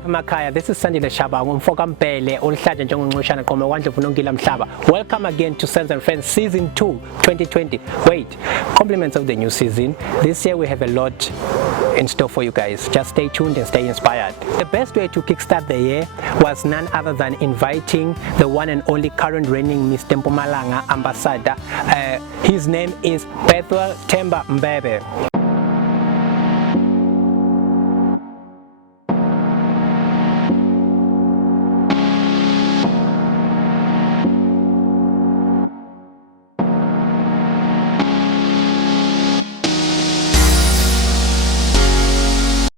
lapha emakhaya. This is Sandile Shaba ngumfoka Mpele oluhlaje njengonxushana qoma kwandle vunongila mhlaba. Welcome again to Sons and Friends Season 2 2020. Wait, compliments of the new season. This year we have a lot in store for you guys. Just stay tuned and stay inspired. The best way to kickstart the year was none other than inviting the one and only current reigning Mr Mpumalanga Ambassador. His name is Mr Mbebe.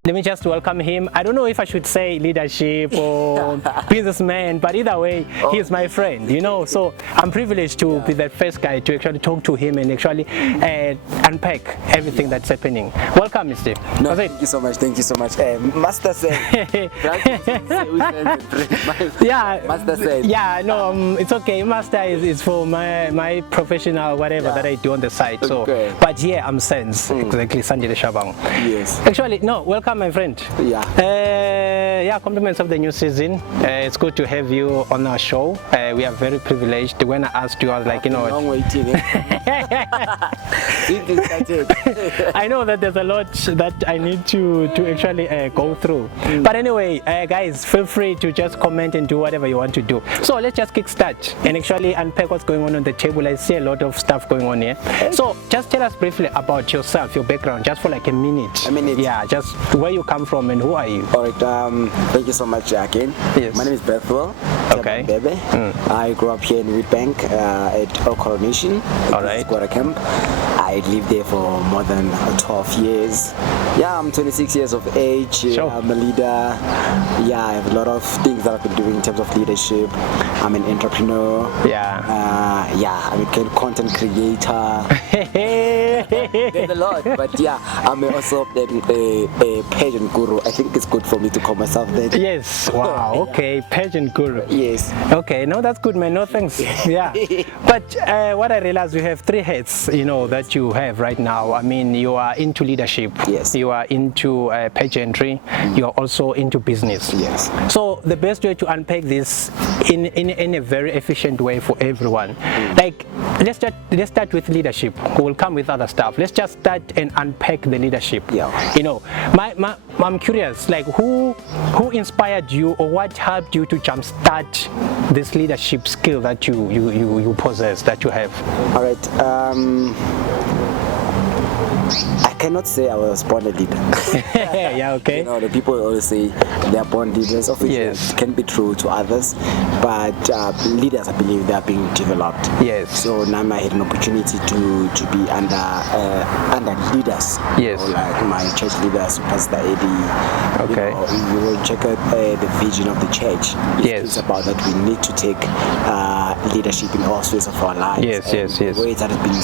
Let me just welcome him. I don't know if I should say leadership or businessman, but either way, he's my friend, you know. So I'm privileged to be the first guy to actually talk to him and actually unpack everything that's happening. Welcome, Mr. No, thank you so much. Thank you so much. Master said. Yeah. Master said. Yeah, no, it's okay. Master is for my professional whatever that I do on the side. So, okay. But yeah, I'm Sense exactly Sandile Shabang. Yes. Actually, no. Welcome, my friend. Yeah. Yeah, compliments of the new season. It's good to have you on our show. We are very privileged. When I asked you, I was like, you know, long waiting. I know that there's a lot that I need to actually go through. But anyway, guys, feel free to just comment and do whatever you want to do. So let's just kickstart and actually unpack what's going on the table. I see a lot of stuff going on here. So just tell us briefly about yourself, your background, just for like a minute. A minute? Yeah, just where you come from and who are you? All right. Thank you so much again. Yes. My name is Bethwell. Okay. Bebe. I grew up here in Wheatbank at Old Coronation. All right. Squatter camp. I lived there for more than 12 years. Yeah, I'm 26 years of age. Sure. I'm a leader. Yeah, I have a lot of things that I've been doing in terms of leadership. I'm an entrepreneur. Yeah. Yeah, I'm a content creator. There's a lot, but yeah, I'm also a pageant guru. I think it's good for me to call myself that. Yes. Wow. Okay. Pageant guru. Yes. Okay. No, that's good, man. No thanks. Yeah. But what I realized, you have 3 heads, you know, that you have right now. I mean, you are into leadership. Yes. You are into pageantry. You are also into business. Yes. So the best way to unpack this in a very efficient way for everyone, like let's start with leadership. We'll come with other stuff. Let's just start and unpack the leadership. Yeah. You know, I'm curious, like who inspired you or what helped you to jumpstart this leadership skill that you possess, that you have? All right. I cannot say I was born a leader. Yeah, okay. You know, the people always say they are born leaders. Obviously, Yes. it can be true to others, but leaders, I believe, they are being developed. Yes. So now I had an opportunity to be under leaders. Yes. You know, like my church leaders, Pastor Eddie. Okay. You know, you will check out the vision of the church. Yes. It's about that we need to take leadership in all spheres of our lives. Yes, And yes, yes. The way that has been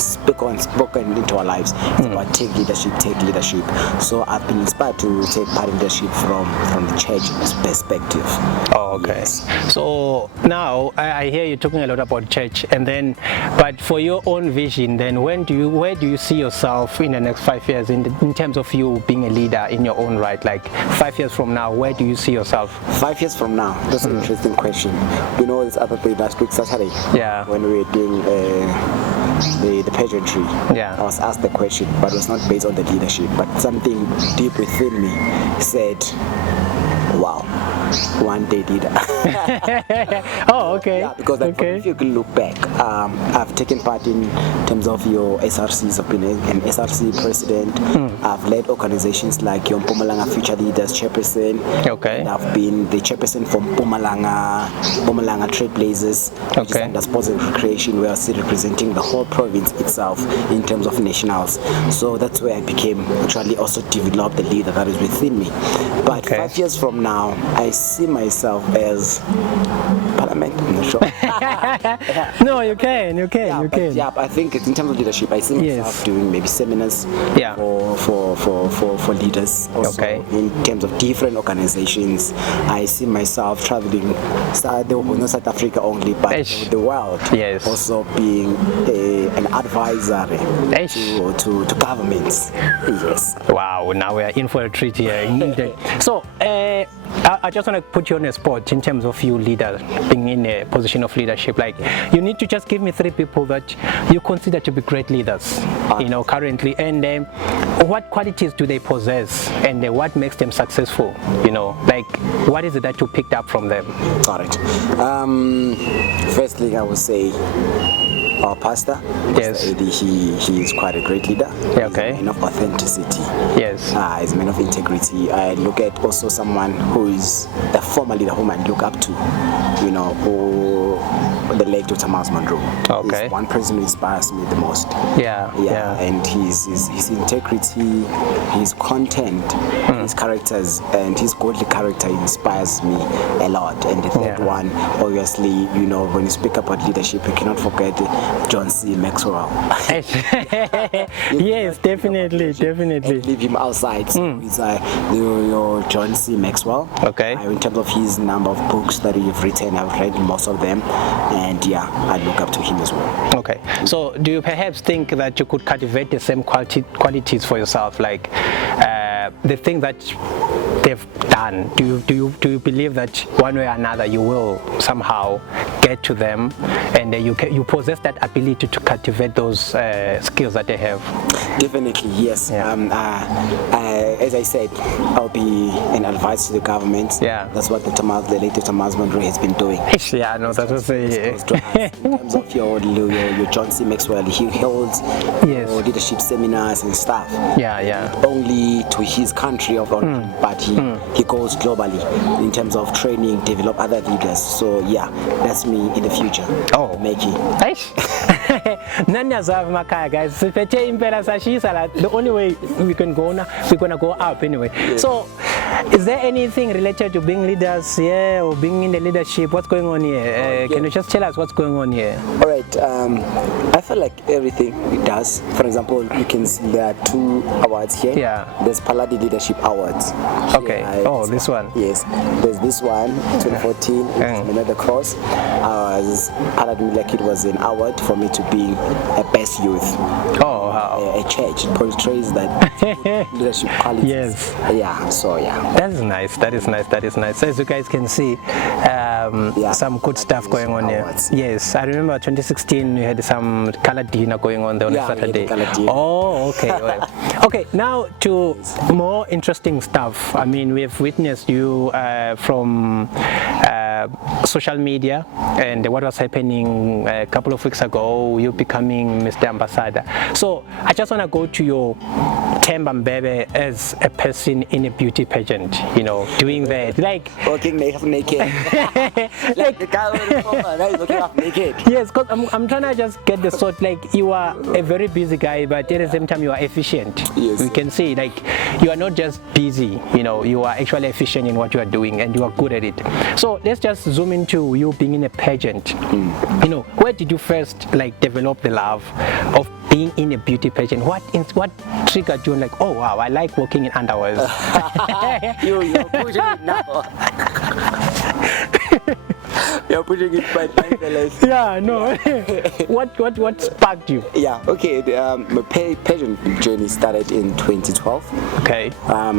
spoken into our lives. It's about take leadership. So I've been inspired to take part in leadership from the church's perspective. Oh, okay. Yes. So now I hear you talking a lot about church, and then, but for your own vision, then where do you see yourself in the next 5 years in terms of you being a leader in your own right? Like 5 years from now, where do you see yourself? 5 years from now, that's an interesting question. You know, this other day last week Saturday, Yeah. when we were doing the pageantry, Yeah. I was asked the question, but it was not based on the leadership, but something deep within me said, wow, one day leader. Oh, okay. Yeah, because like, if you can look back, I've taken part in terms of your SRCs. I've been an SRC president. I've led organizations like your Mpumalanga Future Leaders Chairperson. Okay. And I've been the chairperson for Mpumalanga Trailblazers, which is Okay. under sports and recreation, where I was still representing the whole province itself in terms of nationals. So that's where I became actually also developed the leader that is within me. But Okay. 5 years from now, I see myself as Parliament. I'm not sure. No, you can. Yeah, I think in terms of leadership, I see myself doing maybe seminars for leaders. Also, in terms of different organizations, I see myself traveling, not South Africa only, but the world. Yes. Also being an advisor to governments. Yes. Wow, now we are in for a treat here. So, I just want to put you on a spot in terms of you leader being in a position of leadership. Like, you need to just give me 3 people that you consider to be great leaders, currently, and what qualities do they possess, and what makes them successful? Like, what is it that you picked up from them? Got it. Firstly, I would say our pastor, yes, Mr. Eddie, he is quite a great leader. Okay. He's a man of authenticity. Yes. He's a man of integrity. I look at also someone who is a former leader whom I look up to, who the late Dr. Miles Monroe. Okay. He's one person who inspires me the most. Yeah. And his integrity, his content, his characters, and his godly character inspires me a lot. And the third one, obviously, when you speak about leadership, you cannot forget John C. Maxwell. Yes, definitely. Leave him outside. So he's your John C. Maxwell. Okay. In terms of his number of books that he's written, I've read most of them, and I look up to him as well. Okay. So, do you perhaps think that you could cultivate the same qualities for yourself, like the thing that they've done? Do you believe that one way or another you will somehow get to them, and you possess that ability to cultivate those skills that they have? Definitely, yes. As I said, I'll be an advisor to the government. Yeah. That's what the late Dr. Miles Monroe has been doing. Yeah, no, that was in terms of your John C. Maxwell, he holds leadership seminars and stuff. Yeah. Only to his country of origin, but he goes globally in terms of training, develop other leaders. So that's me in the future. Oh, Meki. Guys, the only way we can go now, we're gonna go up anyway. Yes. So, is there anything related to being leaders here or being in the leadership? What's going on here? Can you just tell us what's going on here? All right. I feel like everything it does. For example, you can see there are 2 awards here. Yeah. There's Paladi Leadership Awards. Okay. This one. Yes. There's this one, 2014. Another cross. It was an award for me to be a best youth. Oh, wow. A church. It portrays that leadership qualities. Yes. That is nice. So as you guys can see, some good stuff going on here. Yes, I remember 2016 we had some color dinner going on there on a Saturday. Oh, okay. Well. Okay, now to more interesting stuff. I mean, we've witnessed you from social media and what was happening a couple of weeks ago, you becoming Mr. Ambassador. So I just want to go to your Themba Mbebe as a person in a beauty pageant, doing that, like walking naked. Like the guy is looking up naked. Yes, because I'm trying to just get the sort, like you are a very busy guy, but at the same time you are efficient. Yes. We can see, like, you are not just busy, you are actually efficient in what you are doing and you are good at it. So let's just zoom into you being in a pageant. Where did you first develop the love of being in a beauty pageant? What triggered you, like, oh wow, I like working in underwears? You're pushing it now. You're pushing it by fellas. Yeah, no. What sparked you? Yeah, okay. My pageant journey started in 2012. Okay. I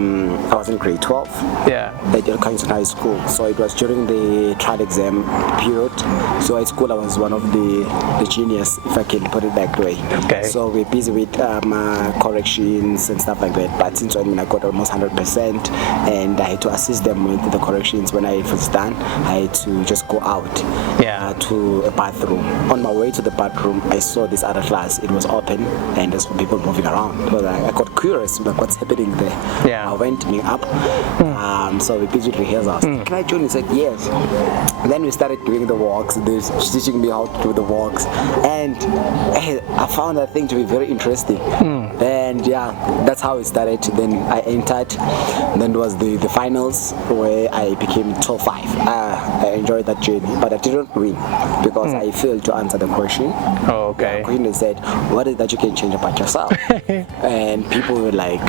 was in grade 12. Yeah. At Kensington High School. So it was during the trial exam period. So at school I was one of the genius, if I can put it that way. Okay. So we're busy with corrections and stuff like that. But since I got almost 100%, and I had to assist them with the corrections when I was done, I had to just go out to a bathroom. On my way to the bathroom, I saw this other class. It was open and there's people moving around. So I got curious, like, what's happening there? Yeah. I went up. So we busy with rehearsals. Can I join? He said yes. Then we started doing the walks. They're teaching me how to do the walks, and I found that thing to be very interesting. And yeah, that's how it started. Then I entered. Then there was the finals where I became top 5. I enjoyed that journey, but I didn't win because I failed to answer the question. Oh, okay. The question said, "What is that you can change about yourself?" And people were like,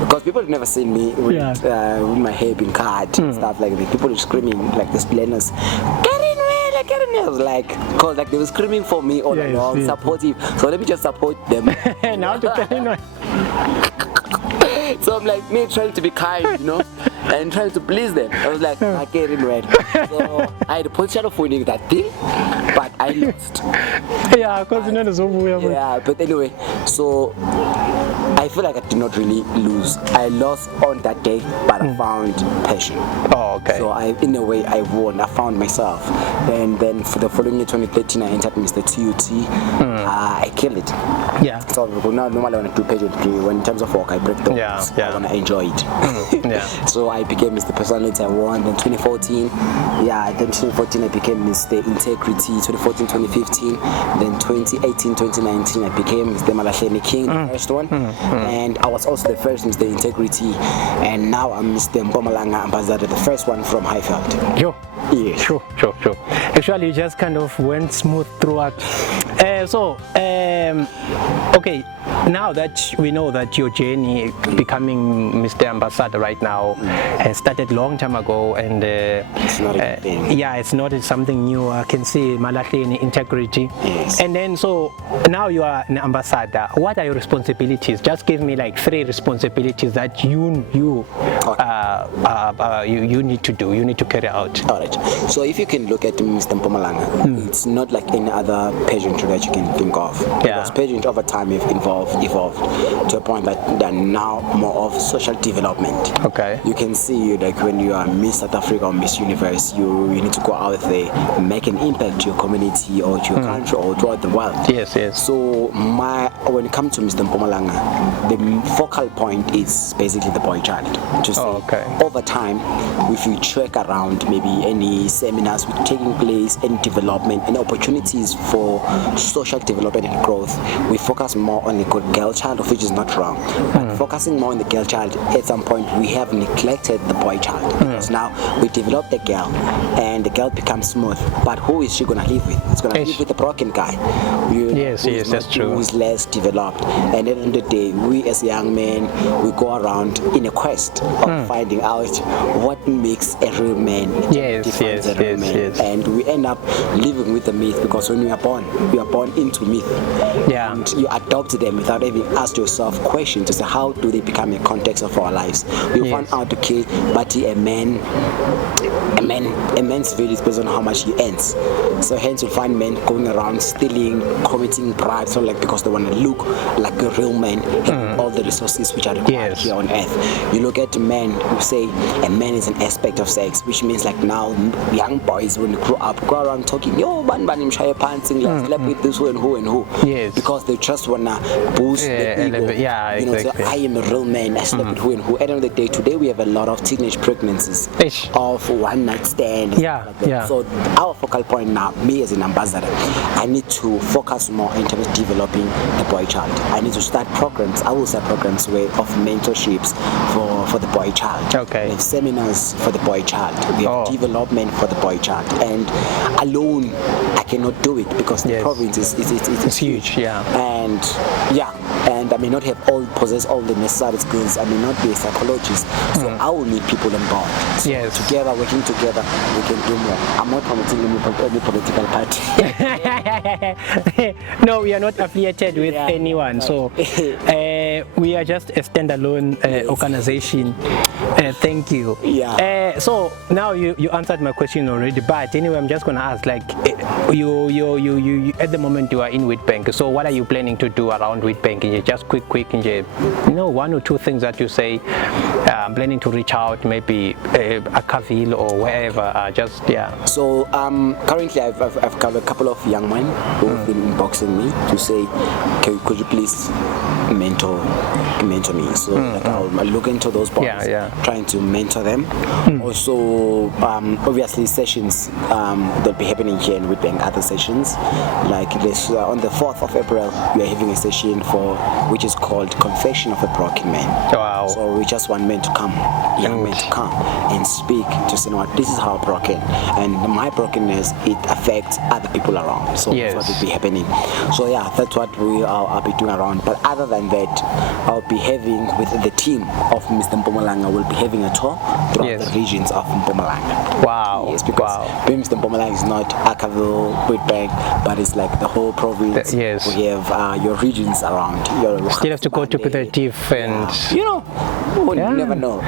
because people had never seen me with my hair being cut and stuff like that. People were screaming like the learners, "Get in, man! Get in!" I was like, cause like they were screaming for me all along, supportive. So let me just support them. Now to get in. So I'm like me trying to be kind, you know, and trying to please them. I was like, I get in red. So I had the potential of winning that thing, but I lost. Yeah, because you know the over. Yeah, but anyway, so I feel like I did not really lose. I lost on that day, but I found passion. Oh, okay. So in a way, I won. I found myself. And then for the following year, 2013, I entered Mr TUT. I killed it. Yeah. So now normally when I do pageantry, when in terms of work, I break the rules. I want to enjoy it. Yeah. So I became Mr Personality. I won. Then 2014, then 2014 I became Mr Integrity. 2014, 2015, then 2018, 2019 I became Mr Malahleni King, the first one. And I was also the first Mr Integrity, and now I'm Mr Mpumalanga Ambassador, the first one from Highveld. Yo. Yes. Sure. Actually, you just kind of went smooth throughout. Okay, now that we know that your journey becoming Mr. Ambassador right now started long time ago, and it's not a thing. Yeah, it's not something new. I can see Malahleni Integrity. Yes. And then so now you are an ambassador. What are your responsibilities? Just give me like 3 responsibilities that you need to do. You need to carry out. All right. So if you can look at Mr Mpumalanga, it's not like any other pageantry that you can think of. Because pageant over time have evolved to a point that they're now more of social development. Okay. You can see like when you are Miss South Africa or Miss Universe, you need to go out there, make an impact to your community or to your country or throughout the world. Yes. So when it comes to Mr Mpumalanga, the focal point is basically the boy child. To say over time, if you track around maybe any seminars with taking place, any development, any opportunities for social development and growth, we focus more on the girl child, of which is not wrong. But focusing more on the girl child, at some point we have neglected the boy child. Because now we develop the girl and the girl becomes smooth. But who is she going to live with? It's going to live with the broken guy. Yes, that's true. Who is less developed. And at the end of the day, we as young men, we go around in a quest of finding out what makes a real man. And we end up living with the myth, because when we are born into myth. Yeah. And you adopt them without even ask yourself questions to say how do they become a context of our lives. We found out, okay, but a man's value is based on how much he earns. So hence you find men going around stealing, committing bribes, so like because they want to look like a real man, having all the resources which are required here on earth. You look at men who say a man is an aspect of sex, which means like now young boys when they grow up go around talking, yo ban mshaya pants, slept with this who and who and who. Yes. Because they just wanna boost the ego. So I am a real man, I slept with who and who. At the end of the day, today we have a lot of teenage pregnancies of one night stand. So our focal point now, me as an ambassador, I need to focus more in terms of developing the boy child. I need to start programs. I will start programs of mentorships for the boy child. Okay. We have seminars for the boy child. We have development for the boy child. And alone, I cannot do it because the province is huge. And I may not possess all the necessary skills. I may not be a psychologist. So I will need people on board. So together, working together, we can do more. I'm not promoting any political party. No, we are not affiliated with anyone. So we are just a standalone organization. Thank you. So now you answered my question already. But anyway, I'm just gonna ask, like, you at the moment you are in Wheatbank. So what are you planning to do around Wheatbank? Just quick, 1 or 2 things that you say I'm planning to reach out, maybe Akaville or wherever. So currently I've got a couple of young men who've been inboxing me to say, could you please mentor me? So like, I'll look into those boys, trying to mentor them. Also, obviously sessions that'll be happening here in Witbank, other sessions like this. On the 4th of April, we are having a session which is called Confession of a Broken Man. Wow. So we just want men to come, young men to come and speak to say, no, this is how broken, and my brokenness, it affects other people around. So that's what will be happening. So yeah, that's what I'll be doing around. But other than that, I'll be having with the team of Mr Mpumalanga, we'll be having a tour throughout the regions of Mpumalanga. Wow. Yes, because Mr Mpumalanga is not Akaville, Witbank, but it's like the whole province. Yes. We have your regions around. Still have to go to the diff and you never know.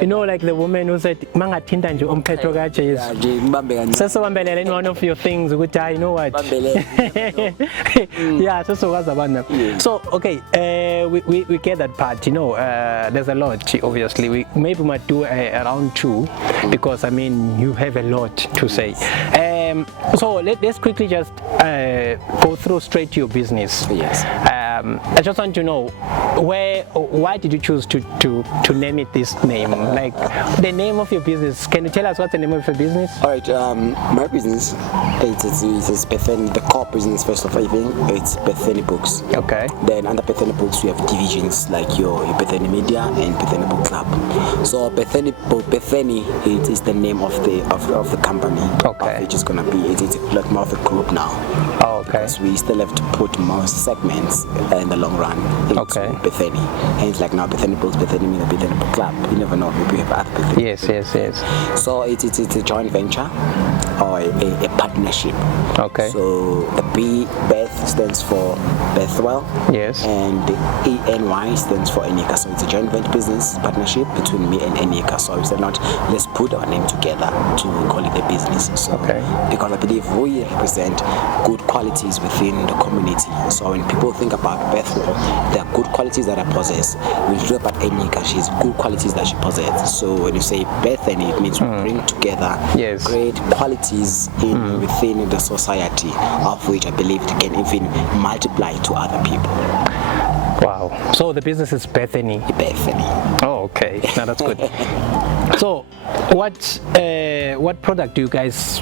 You know, like the woman who said, "Mangatinda nje umphetho kaJesu." Sesibambelela in one of your things, which you know what? Yeah, so okay, we get that part. You know, there's a lot. Obviously, we maybe might do around 2, because I mean you have a lot to say. So let's quickly just go through straight to your business. Yes. I just want to know why did you choose to name it this name? Like the name of your business. Can you tell us what's the name of your business? All right, my business it's Bethany. The core business, first of all, I think it's Bethany Books. Okay. Then under Bethany Books, we have divisions like your Bethany Media and Bethany Book Club. So Bethany it is the name of the company. Okay. Which is gonna be it's like more of a group now. Oh, okay. Because we still have to put more segments in the long run into Bethany. And it's like now Bethany Books, Bethany Media, Bethany Book Club. You never know, maybe we have other Bethany. Yes. So it's a joint venture or a partnership. Okay. So the Beth stands for Bethwell. Yes. And the ANY stands for Enika. So it's a joint venture business partnership between me and Enika. So we said, let's put our name together to call it a business. So because I believe we represent good qualities within the community. So when people think about Bethwell, there are good qualities that I possess. When you think about Enika, she has good qualities that she possesses. So when you say Bethany, it means we bring together great qualities within the society, of which I believe it can even multiply to other people. Wow. So the business is Bethany. Bethany. Oh, okay. Now that's good. So what product do you guys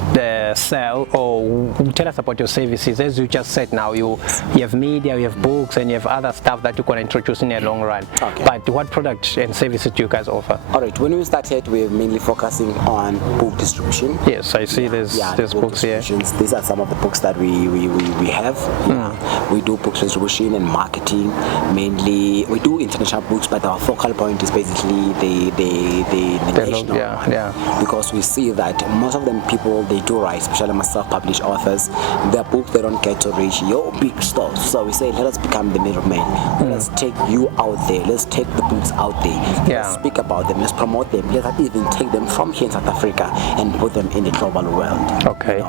sell, or tell us about your services? As you just said, now you have media, you have books, and you have other stuff that you're going to introduce in the long run. Okay. But what products and services do you guys offer? All right. When we started, we were mainly focusing on book distribution. Yes, I see there's books here. These are some of the books that we have. We do book distribution and marketing. Mainly, we do international books, but our focal point is basically the national one. Because we see that most of them people, they do write, especially my self-published authors, their books they don't get to reach your big stores. So we say, let us become the middleman. Let us take you out there. Let's take the books out there. Let's speak about them. Let's promote them. Let us even take them from here in South Africa and put them in the global world. Okay.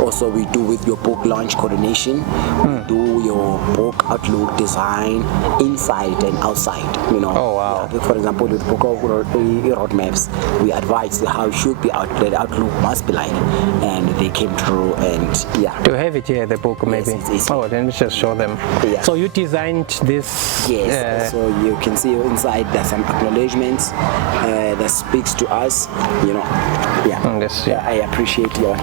Also, we do with your book launch coordination. We do your book outlook design inside and outside. Oh wow. For example, with book roadmaps, we advise how it should be the outlook must be like, and they came through. And do you have it here, the book maybe? Yes, oh, let me just show them. So you designed this? Yes. So you can see inside there's some acknowledgements that speaks to us. I appreciate your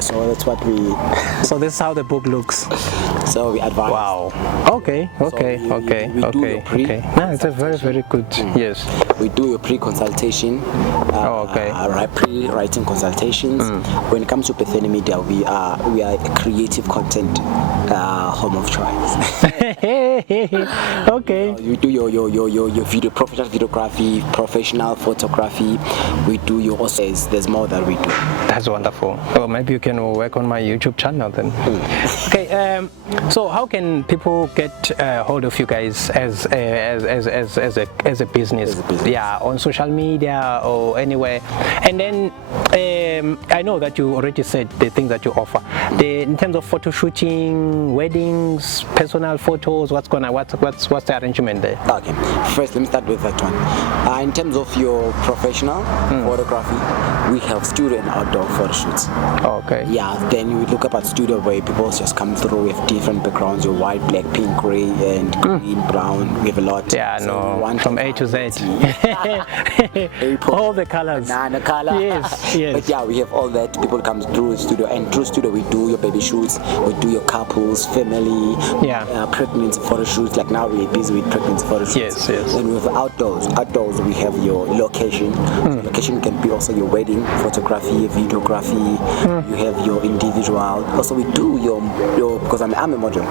so that's what we. So this is how the book looks. So we advise. Wow. Okay. We do your No, it's a very, very good. Yes. We do your pre-consultation. Pre-writing consultations. When it comes to Bethany Media, we are a creative content home of choice. Okay. You do your video, professional videography, professional photography. We do your essays. There's more that we do. That's wonderful. Well, maybe you can work on my YouTube channel then. Okay. So how can people get hold of you guys as a business? Yeah, on social media or anywhere. And then I know that you already said the things that you offer. In terms of photo shooting, weddings, personal photos. photos? What's the arrangement there? Okay, first let me start with that one. In terms of your professional photography, we have studio and outdoor photo shoots. Okay. Yeah, then you look up at studio where people just come through with different backgrounds, your white, black, pink, grey, and green, brown. We have a lot. Yeah, so from A to Z. April, all the colors. Banana color. Yes, yes. But yeah, we have all that. People come through the studio, and through studio we do your baby shoots, we do your couples, family, pregnancy photo shoots. Like now we're busy with pregnancy photo shoots. Yes, yes. Then we have outdoors. Outdoors we have your location. So location can be also your wedding photography, videography. You have your individual. Also we do your because I'm a model.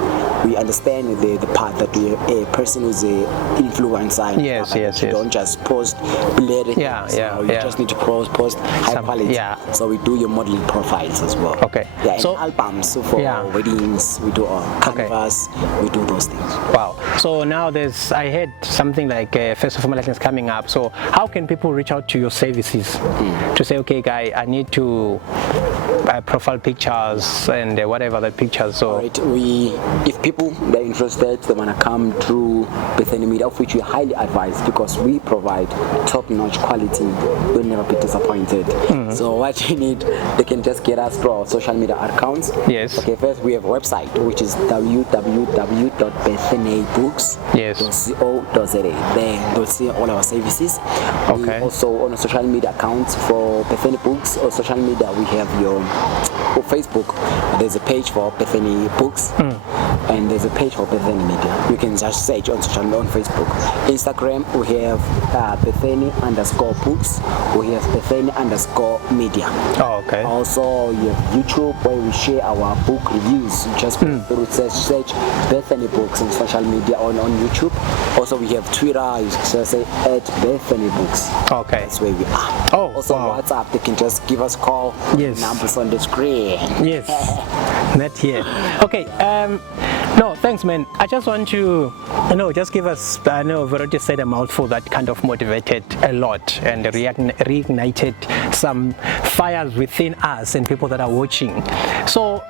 We understand the part that a person who's a influencer. Yes, yes, you yes. don't just post blurry. You just need to post high quality. So we do your modeling profiles as well. Okay. Yeah, so and albums. So for weddings, we do our canvas. We do those things. Wow. So now I heard something like Festival of Malachi is coming up. So how can people reach out to your services to say, okay, guy, I need to profile pictures and whatever the pictures. So right, if people they're interested, they wanna come through Bethany Media, of which we highly advise because we provide top-notch quality. You'll never be disappointed. So what you need, they can just get us through our social media accounts. Yes. Okay. First, we have a website which is www.bethanybooks.co.za. There you'll see all our services. Okay. We also on a social media accounts for Bethany Books or social media we have your Facebook. There's a page for Bethany Books and there's a page for Bethany Media. You can just search on social media on Facebook. Instagram we have Bethany_books. We have Bethany_media. Oh, okay. Also you have YouTube where we share our book reviews. You just through search Bethany Books on social media on YouTube. Also we have Twitter. You just say @BethanyBooks. Okay. That's where we are. Oh, also wow. WhatsApp, they can just give us call. Yes. Numbers on the screen. Yes. Not here. Okay. No, thanks, man. I just want to, just give us. I know I've already said a mouthful that kind of motivated a lot and reignited some fires within us and people that are watching. So,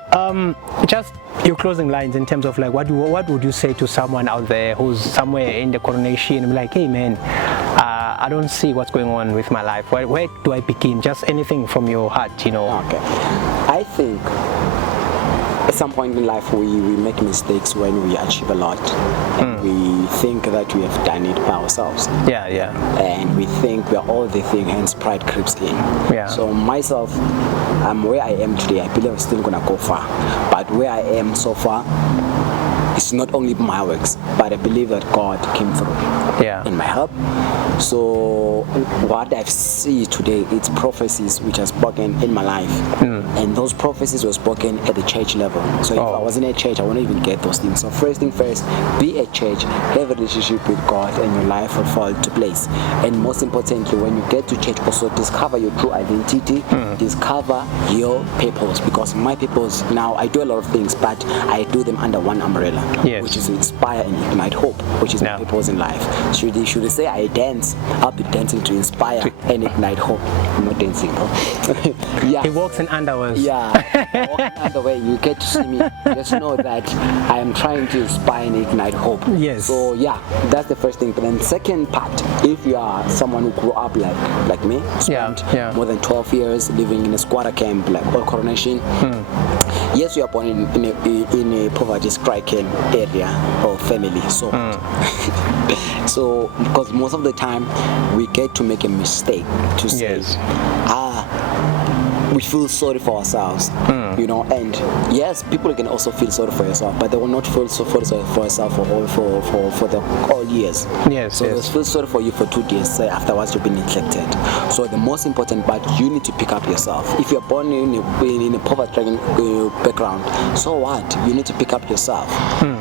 just your closing lines in terms of like what would you say to someone out there who's somewhere in the coronation and be like, hey, man, I don't see what's going on with my life. Where do I begin? Just anything from your heart, Okay. I think at some point in life we make mistakes when we achieve a lot and we think that we have done it by ourselves. Yeah. And we think we are all the thing, hence pride creeps in. Yeah. So myself, where I am today, I believe I'm still gonna go far. But where I am so far, it's not only my works, but I believe that God came through in my help. So what I've seen today, it's prophecies which are spoken in my life. And those prophecies were spoken at the church level. So if I wasn't at church, I wouldn't even get those things. So first thing first, be at church, have a relationship with God, and your life will fall into place. And most importantly, when you get to church, also discover your true identity, discover your purpose. Because my purpose now, I do a lot of things, but I do them under one umbrella. Which is to inspire and ignite hope, which is my purpose in life. Should they say I dance, I'll be dancing to inspire and ignite hope. I'm not dancing, bro. He walks in underwear. Yeah, walking underwear. You get to see me. Just know that I am trying to inspire and ignite hope. Yes. So yeah, that's the first thing. But then second part, if you are someone who grew up like me, spent more than 12 years living in a squatter camp, like all coronation. Yes, you are born in a poverty-stricken area or family. So, so because most of the time we get to make a mistake to say, we feel sorry for ourselves, and yes, people can also feel sorry for yourself, but they will not feel sorry for yourself for the all years. So they'll feel sorry for you for 2 days afterwards you've been neglected. So the most important part, you need to pick up yourself. If you're born in a poverty background, so what? You need to pick up yourself.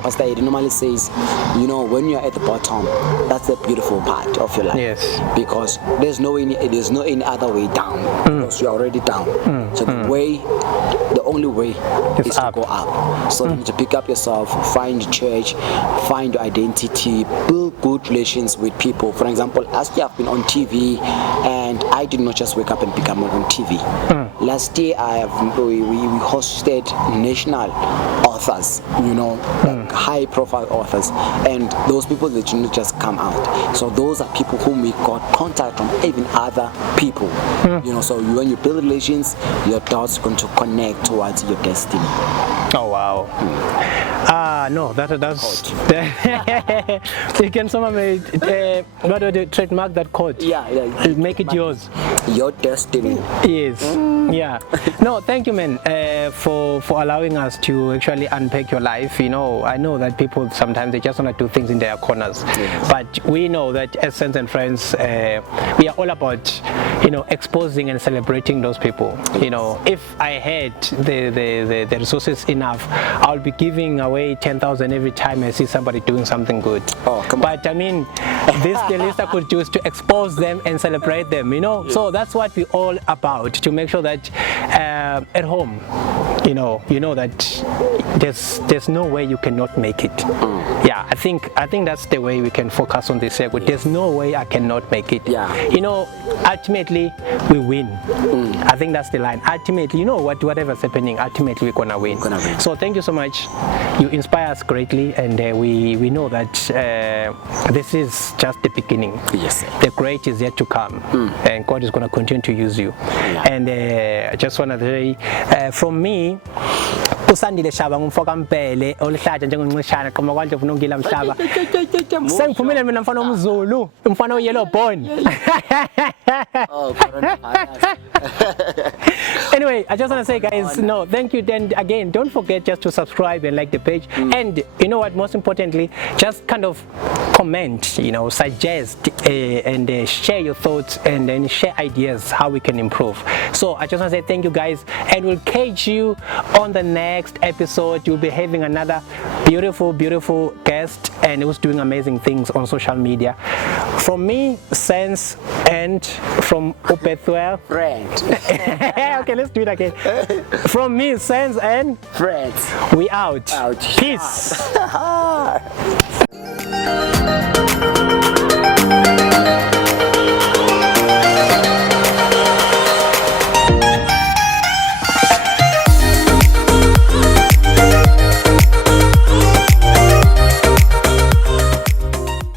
Pastor Eddie normally says, when you're at the bottom, that's the beautiful part of your life. Because there's no any other way down. Because you're already down. So the only way is to go up. So you need to pick up yourself, find church, find your identity, build good relations with people. For example, as you have been on TV and And I did not just wake up and become on TV. Last year we hosted national authors, like high profile authors, and those people that did not just come out. So those are people whom we got contact from, even other people. So when you build relations, your dots are going to connect towards your destiny. Oh wow. No, that's you can somehow trademark that quote. Yeah. Make it yours. Your destiny. Yes. Yeah. No, thank you, man, for allowing us to actually unpack your life. I know that people sometimes they just want to do things in their corners, but we know that as Sense and Friends, we are all about exposing and celebrating those people. If I had the resources enough, I'll be giving away 10,000 every time I see somebody doing something good. Oh, come on. But I mean, this the least I could do is to expose them and celebrate them. So that's what we're all about, to make sure that at home, you know that there's no way you cannot make it. Yeah, I think that's the way we can focus on this circuit. There's no way I cannot make it. Ultimately we win. I think that's the line. Ultimately, whatever's happening, ultimately we're gonna win. So thank you so much. You inspire us greatly, and we know that this is just the beginning. Yes, sir. The great is yet to come, and God is going to continue to use you. And I just want to say, from me, usandile shaba ngumfoka mpele oluhlaza njengonxishana qoma kwandle ufuna ungila mhlaba sengiphumile mina mfana omzulu umfana oyellow born. Anyway, I just want to say, guys, no, thank you. Then again, don't forget just to subscribe and like the page, and you know what, most importantly, just kind of comment, suggest and share your thoughts, and then share ideas how we can improve. So I just want to say thank you, guys, and we'll catch you on the next episode. You'll be having another beautiful guest, and who's doing amazing things on social media. From me, Sense, and from Upethwell, Friend. Okay, let's do it again. From me, Sense, and Friends. we out. Out. Peace.